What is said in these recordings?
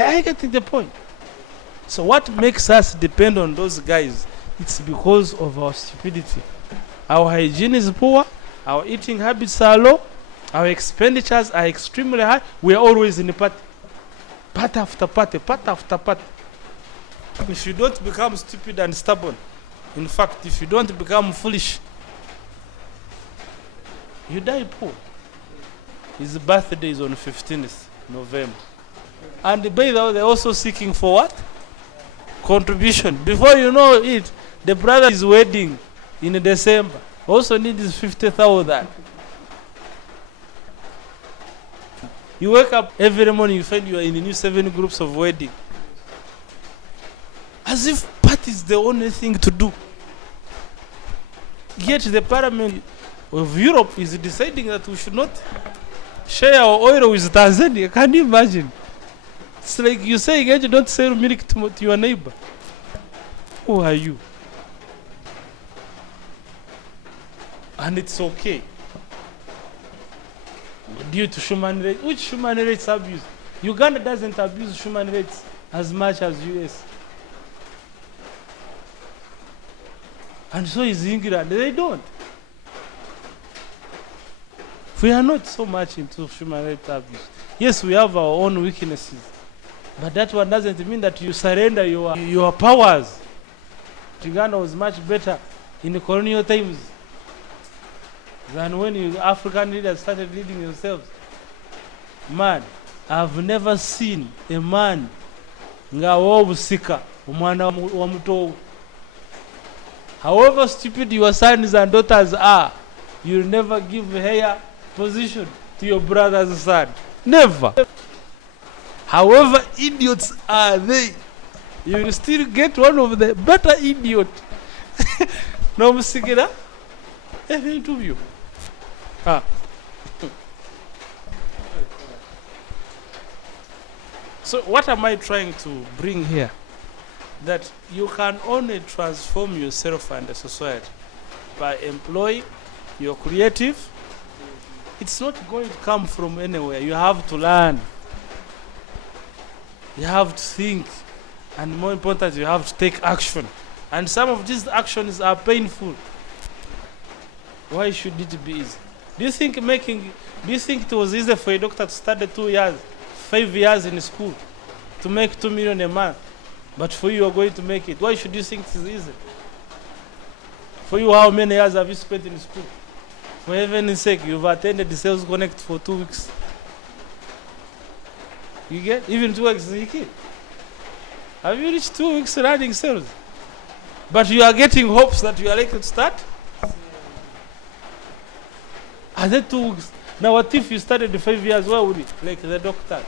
I get the point. So what makes us depend on those guys? It's because of our stupidity. Our hygiene is poor, our eating habits are low, our expenditures are extremely high. We are always in the party. Party after party, party after party. If you don't become stupid and stubborn, in fact, if you don't become foolish, you die poor. His birthday is on 15th November. And by the way, they're also seeking for what? Contribution. Before you know it, the brother's wedding in December also needs 50,000. You wake up every morning, you find you are in the new 7 groups of wedding. As if party is the only thing to do. Yet the Parliament of Europe is deciding that we should not share our oil with Tanzania. Can you imagine? It's like you saying, you don't sell milk to your neighbor. Who are you? And it's okay. Due to human rights. Which human rights abuse? Uganda doesn't abuse human rights as much as US. And so is England. They don't. We are not so much into human rights abuse. Yes, we have our own weaknesses. But that one doesn't mean that you surrender your powers. Uganda was much better in the colonial times than when you African leaders started leading themselves. Man, I've never seen a man nga wobusika umwana wa muto. However stupid your sons and daughters are, you'll never give a higher position to your brother's son. Never. However idiots are they, you will still get one of the better idiot. No musikira? Everything to you. So what am I trying to bring here? That you can only transform yourself and the society by employing your creative. It's not going to come from anywhere. You have to learn. You have to think. And more important, you have to take action. And some of these actions are painful. Why should it be easy? Do you think it was easy for a doctor to study 2 years, 5 years in school to make 2 million a month? But for you are going to make it. Why should you think it is easy? For you, how many years have you spent in school? For heaven's sake, you've attended the Sales Connect for 2 weeks. You get? Even 2 weeks, you get. Have you reached 2 weeks running sales? But you are getting hopes that you are likely to start? Are they 2 weeks? Now what if you started 5 years, where would you? Like the doctor.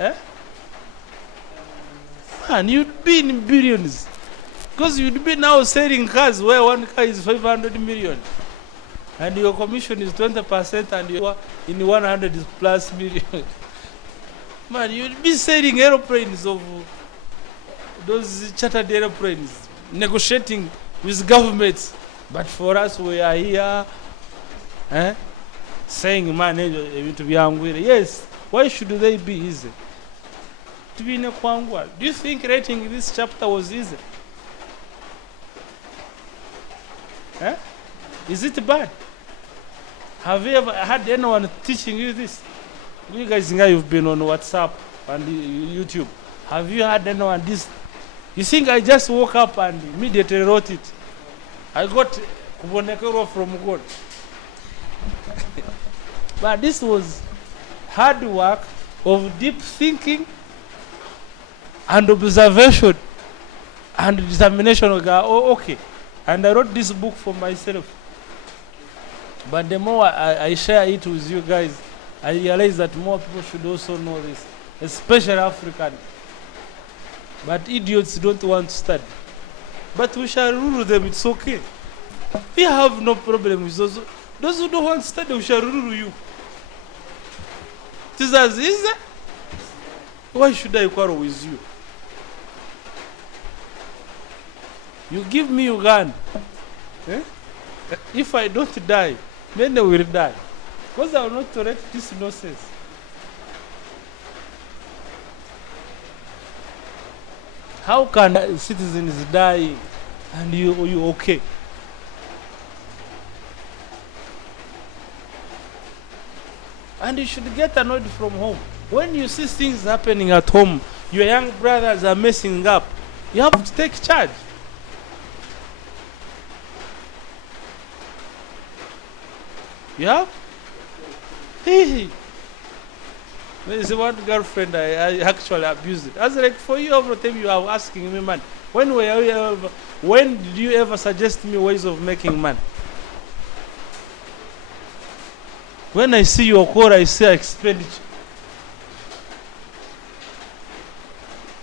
Eh? Man, you'd be in billions. Because you'd be now selling cars where one car is 500 million. And your commission is 20% and you are in 100 is plus million. Man, you'd be selling aeroplanes of those chartered aeroplanes, negotiating with governments. But for us, we are here saying, man, to be angry. Yes, why should they be easy? To be in a kwangwa. Do you think writing this chapter was easy? Is it bad? Have you ever had anyone teaching you this? You guys know you've been on WhatsApp and YouTube. Have you had anyone this? You think I just woke up and immediately wrote it? I got kubonekero from God. But this was hard work of deep thinking and observation and determination. Oh, okay. And I wrote this book for myself. But the more I share it with you guys, I realize that more people should also know this, especially African. But idiots don't want to study. But we shall rule them, it's okay. We have no problem with those. Those who don't want to study, we shall rule you. It is as easy. Why should I quarrel with you? You give me your gun. If I don't die, many will die. Because I will not tolerate this nonsense. How can citizens die and you okay? And you should get annoyed from home. When you see things happening at home, your young brothers are messing up, you have to take charge. Yeah? Hey. There is one girlfriend I actually abused it. I was like, for you, every time you are asking me, man, when did you ever suggest me ways of making money? When I see your call, I see expenditure.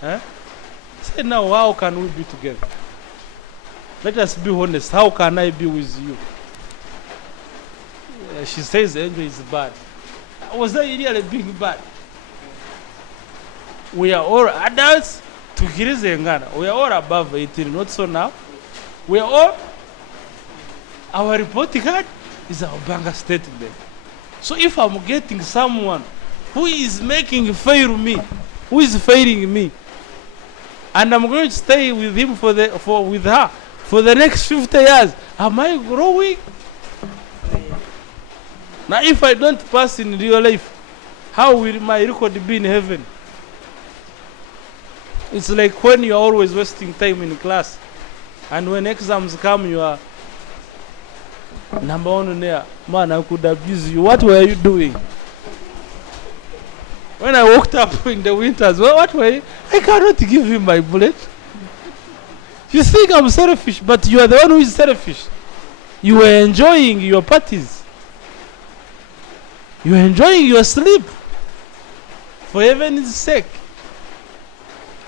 Huh? Say now, how can we be together? Let us be honest. How can I be with you? She says Angel is bad. Was I really being bad? We are all adults. We are all above 18, not so now. We are all, our report card is our bank statement. So if I'm getting someone who is fail me, who is failing me, and I'm going to stay with him with her for the next 50 years, am I growing? Now if I don't pass in real life, how will my record be in heaven? It's like when you're always wasting time in class, and when exams come, you are number one there. Man, I could abuse you. What were you doing? When I walked up in the winters, well, what were you? I cannot give him my bullet. You think I'm selfish, but you are the one who is selfish. You were enjoying your parties. You are enjoying your sleep. For heaven's sake.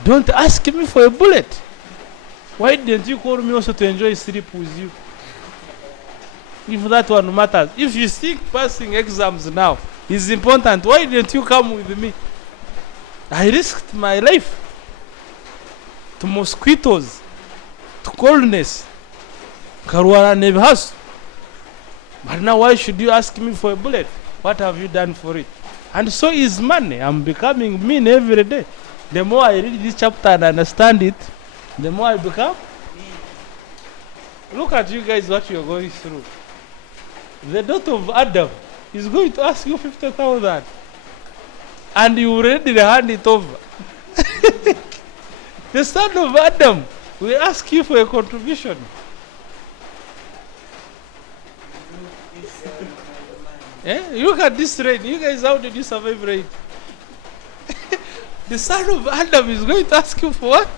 Don't ask me for a bullet. Why didn't you call me also to enjoy sleep with you? If that one matters. If you think passing exams now is important, why didn't you come with me? I risked my life to mosquitoes, to coldness, Karwara Nebhas. But now why should you ask me for a bullet? What have you done for it? And so is money. I'm becoming mean every day. The more I read this chapter and understand it, the more I become mean. Look at you guys, what you're going through. The daughter of Adam is going to ask you 50,000. And you already hand it over. The son of Adam will ask you for a contribution. Look at this rain. You guys, how did you survive rain? The son of Adam is going to ask you for what?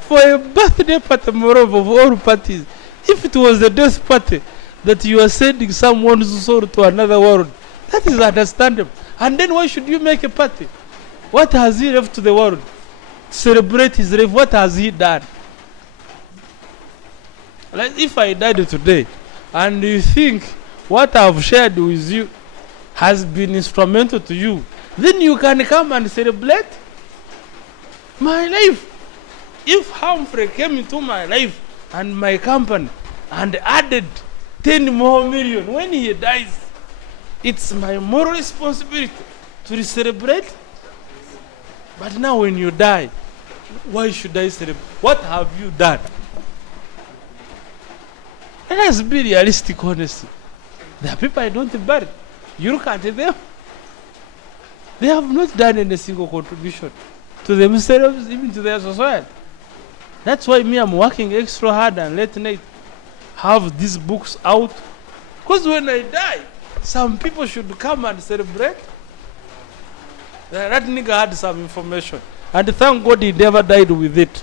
For a birthday party, moreover, of all parties. If it was a death party that you are sending someone's soul to another world, that is understandable. And then why should you make a party? What has he left to the world? Celebrate his life. What has he done? Like if I died today, and you think what I've shared with you has been instrumental to you, then you can come and celebrate my life. If Humphrey came into my life and my company and added 10 more million when he dies, it's my moral responsibility to celebrate. But now when you die, why should I celebrate? What have you done? Let us be realistic, honestly. There are people I don't bury. You look at them. They have not done any single contribution to themselves, even to their society. That's why me, I'm working extra hard and late night have these books out. Because when I die, some people should come and celebrate. That nigga had some information. And thank God he never died with it.